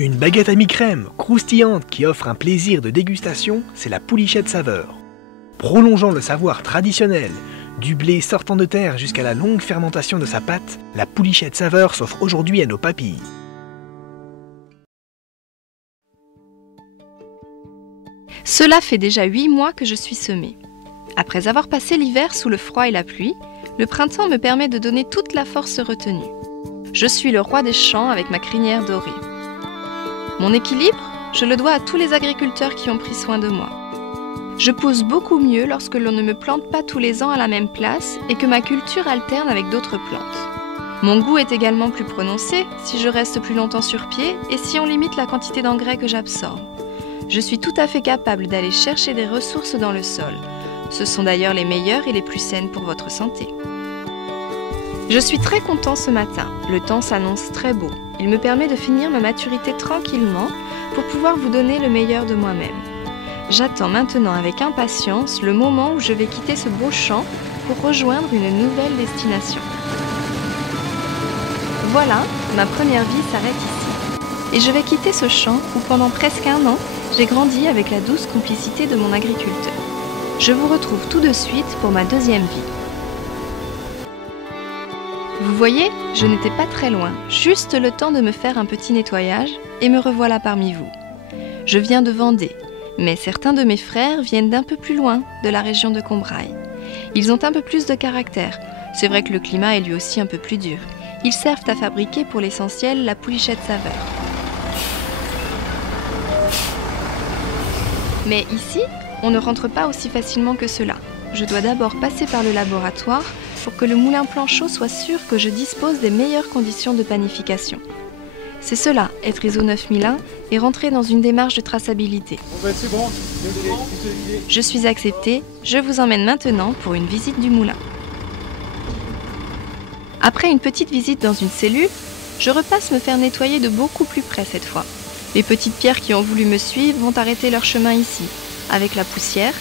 Une baguette à mi-crème, croustillante, qui offre un plaisir de dégustation, c'est la poulichette saveur. Prolongeant le savoir traditionnel, du blé sortant de terre jusqu'à la longue fermentation de sa pâte, la poulichette saveur s'offre aujourd'hui à nos papilles. Cela fait déjà 8 mois que je suis semée. Après avoir passé l'hiver sous le froid et la pluie, le printemps me permet de donner toute la force retenue. Je suis le roi des champs avec ma crinière dorée. Mon équilibre, je le dois à tous les agriculteurs qui ont pris soin de moi. Je pousse beaucoup mieux lorsque l'on ne me plante pas tous les ans à la même place et que ma culture alterne avec d'autres plantes. Mon goût est également plus prononcé si je reste plus longtemps sur pied et si on limite la quantité d'engrais que j'absorbe. Je suis tout à fait capable d'aller chercher des ressources dans le sol. Ce sont d'ailleurs les meilleures et les plus saines pour votre santé. Je suis très content ce matin. Le temps s'annonce très beau. Il me permet de finir ma maturité tranquillement pour pouvoir vous donner le meilleur de moi-même. J'attends maintenant avec impatience le moment où je vais quitter ce beau champ pour rejoindre une nouvelle destination. Voilà, ma première vie s'arrête ici. Et je vais quitter ce champ où pendant presque 1 an, j'ai grandi avec la douce complicité de mon agriculteur. Je vous retrouve tout de suite pour ma deuxième vie. Vous voyez, je n'étais pas très loin, juste le temps de me faire un petit nettoyage et me revoilà parmi vous. Je viens de Vendée, mais certains de mes frères viennent d'un peu plus loin, de la région de Combrailles. Ils ont un peu plus de caractère. C'est vrai que le climat est lui aussi un peu plus dur. Ils servent à fabriquer pour l'essentiel la poulichette saveur. Mais ici, on ne rentre pas aussi facilement que cela. Je dois d'abord passer par le laboratoire pour que le moulin Planchot soit sûr que je dispose des meilleures conditions de panification. C'est cela, être ISO 9001 et rentrer dans une démarche de traçabilité. C'est bon. Je suis acceptée, je vous emmène maintenant pour une visite du moulin. Après une petite visite dans une cellule, je repasse me faire nettoyer de beaucoup plus près cette fois. Les petites pierres qui ont voulu me suivre vont arrêter leur chemin ici, avec la poussière,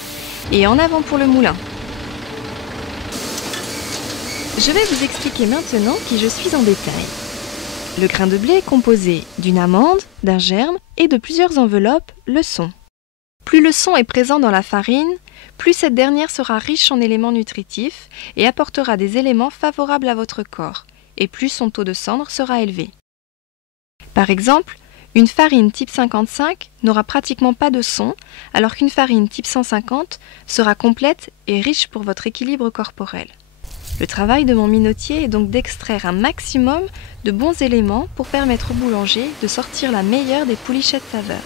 et en avant pour le moulin. Je vais vous expliquer maintenant qui je suis en détail. Le grain de blé est composé d'une amande, d'un germe et de plusieurs enveloppes, le son. Plus le son est présent dans la farine, plus cette dernière sera riche en éléments nutritifs et apportera des éléments favorables à votre corps, et plus son taux de cendre sera élevé. Par exemple, une farine type 55 n'aura pratiquement pas de son, alors qu'une farine type 150 sera complète et riche pour votre équilibre corporel. Le travail de mon minotier est donc d'extraire un maximum de bons éléments pour permettre au boulanger de sortir la meilleure des poulichettes saveur.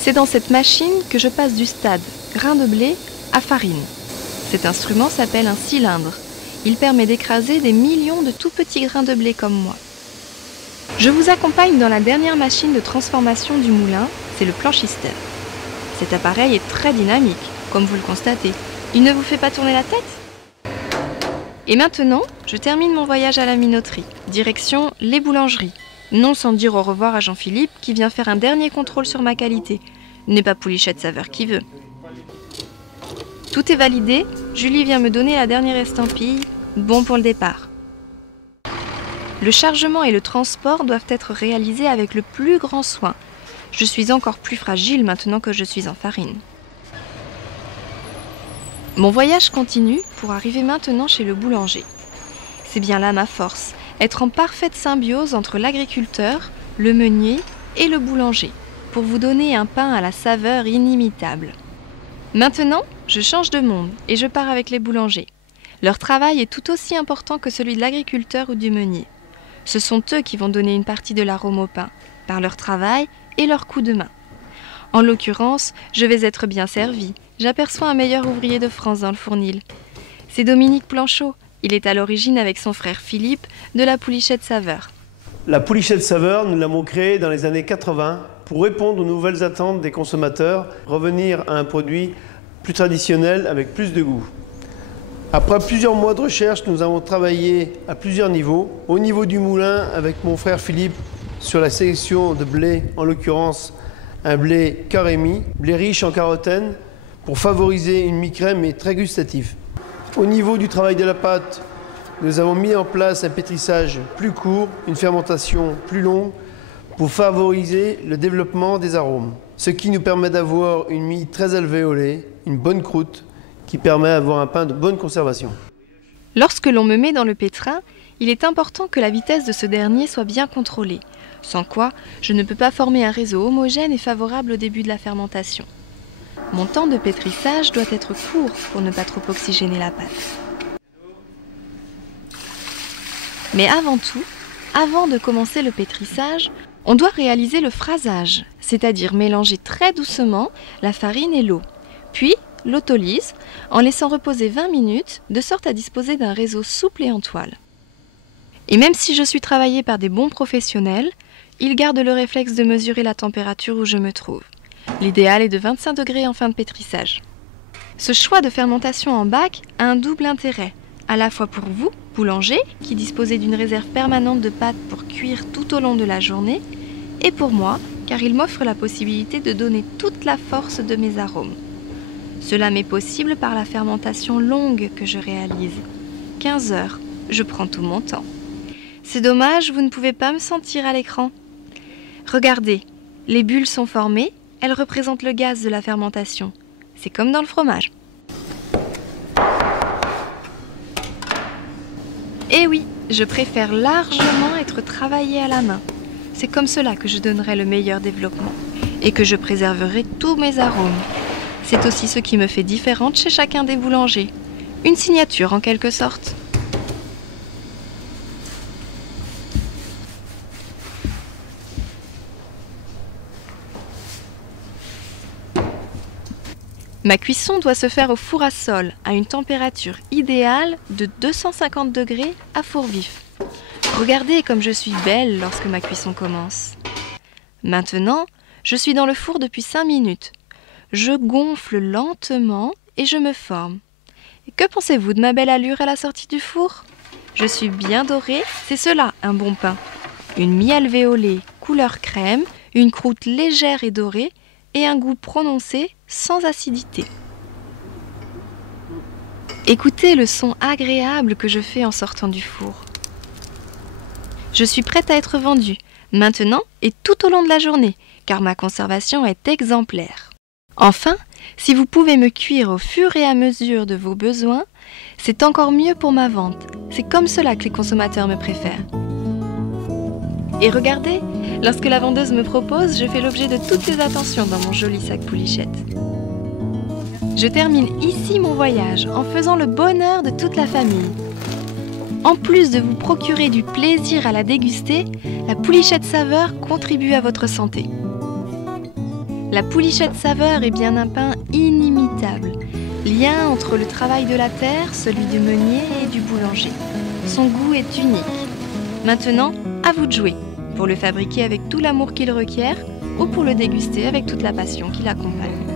C'est dans cette machine que je passe du stade grain de blé à farine. Cet instrument s'appelle un cylindre. Il permet d'écraser des millions de tout petits grains de blé comme moi. Je vous accompagne dans la dernière machine de transformation du moulin, c'est le planchisteur. Cet appareil est très dynamique, comme vous le constatez. Il ne vous fait pas tourner la tête? Et maintenant, je termine mon voyage à la minoterie, direction les boulangeries. Non sans dire au revoir à Jean-Philippe qui vient faire un dernier contrôle sur ma qualité. N'est pas poulichette saveur qui veut. Tout est validé, Julie vient me donner la dernière estampille, bon pour le départ. Le chargement et le transport doivent être réalisés avec le plus grand soin. Je suis encore plus fragile maintenant que je suis en farine. Mon voyage continue pour arriver maintenant chez le boulanger. C'est bien là ma force, être en parfaite symbiose entre l'agriculteur, le meunier et le boulanger, pour vous donner un pain à la saveur inimitable. Maintenant, je change de monde et je pars avec les boulangers. Leur travail est tout aussi important que celui de l'agriculteur ou du meunier. Ce sont eux qui vont donner une partie de l'arôme au pain, par leur travail et leur coup de main. En l'occurrence, je vais être bien servie. J'aperçois un meilleur ouvrier de France dans le fournil. C'est Dominique Planchot. Il est à l'origine avec son frère Philippe de la poulichette saveur. La poulichette saveur, nous l'avons créée dans les années 80 pour répondre aux nouvelles attentes des consommateurs, revenir à un produit plus traditionnel avec plus de goût. Après plusieurs mois de recherche, nous avons travaillé à plusieurs niveaux. Au niveau du moulin, avec mon frère Philippe, sur la sélection de blé, en l'occurrence un blé Carémie, blé riche en carotène, pour favoriser une mi-crème et très gustatif. Au niveau du travail de la pâte, nous avons mis en place un pétrissage plus court, une fermentation plus longue, pour favoriser le développement des arômes, ce qui nous permet d'avoir une mie très alvéolée, une bonne croûte, qui permet d'avoir un pain de bonne conservation. Lorsque l'on me met dans le pétrin, il est important que la vitesse de ce dernier soit bien contrôlée, sans quoi je ne peux pas former un réseau homogène et favorable au début de la fermentation. Mon temps de pétrissage doit être court pour ne pas trop oxygéner la pâte. Mais avant tout, avant de commencer le pétrissage, on doit réaliser le phrasage, c'est-à-dire mélanger très doucement la farine et l'eau, puis l'autolyse en laissant reposer 20 minutes de sorte à disposer d'un réseau souple et en toile. Et même si je suis travaillée par des bons professionnels, ils gardent le réflexe de mesurer la température où je me trouve. L'idéal est de 25 degrés en fin de pétrissage. Ce choix de fermentation en bac a un double intérêt, à la fois pour vous, boulanger, qui disposez d'une réserve permanente de pâte pour cuire tout au long de la journée, et pour moi, car il m'offre la possibilité de donner toute la force de mes arômes. Cela m'est possible par la fermentation longue que je réalise. 15 heures, je prends tout mon temps. C'est dommage, vous ne pouvez pas me sentir à l'écran. Regardez, les bulles sont formées, elles représentent le gaz de la fermentation. C'est comme dans le fromage. Et oui, je préfère largement être travaillée à la main. C'est comme cela que je donnerai le meilleur développement et que je préserverai tous mes arômes. C'est aussi ce qui me fait différente chez chacun des boulangers. Une signature en quelque sorte. Ma cuisson doit se faire au four à sol, à une température idéale de 250 degrés à four vif. Regardez comme je suis belle lorsque ma cuisson commence. Maintenant, je suis dans le four depuis 5 minutes. Je gonfle lentement et je me forme. Et que pensez-vous de ma belle allure à la sortie du four? Je suis bien dorée, c'est cela un bon pain. Une mie alvéolée couleur crème, une croûte légère et dorée, et un goût prononcé sans acidité. Écoutez le son agréable que je fais en sortant du four. Je suis prête à être vendue, maintenant et tout au long de la journée, car ma conservation est exemplaire. Enfin, si vous pouvez me cuire au fur et à mesure de vos besoins, c'est encore mieux pour ma vente. C'est comme cela que les consommateurs me préfèrent. Et regardez, lorsque la vendeuse me propose, je fais l'objet de toutes les attentions dans mon joli sac Poulichette. Je termine ici mon voyage en faisant le bonheur de toute la famille. En plus de vous procurer du plaisir à la déguster, la Poulichette Saveur contribue à votre santé. La Poulichette Saveur est bien un pain inimitable, lien entre le travail de la terre, celui du meunier et du boulanger. Son goût est unique. Maintenant, à vous de jouer, pour le fabriquer avec tout l'amour qu'il requiert ou pour le déguster avec toute la passion qui l'accompagne.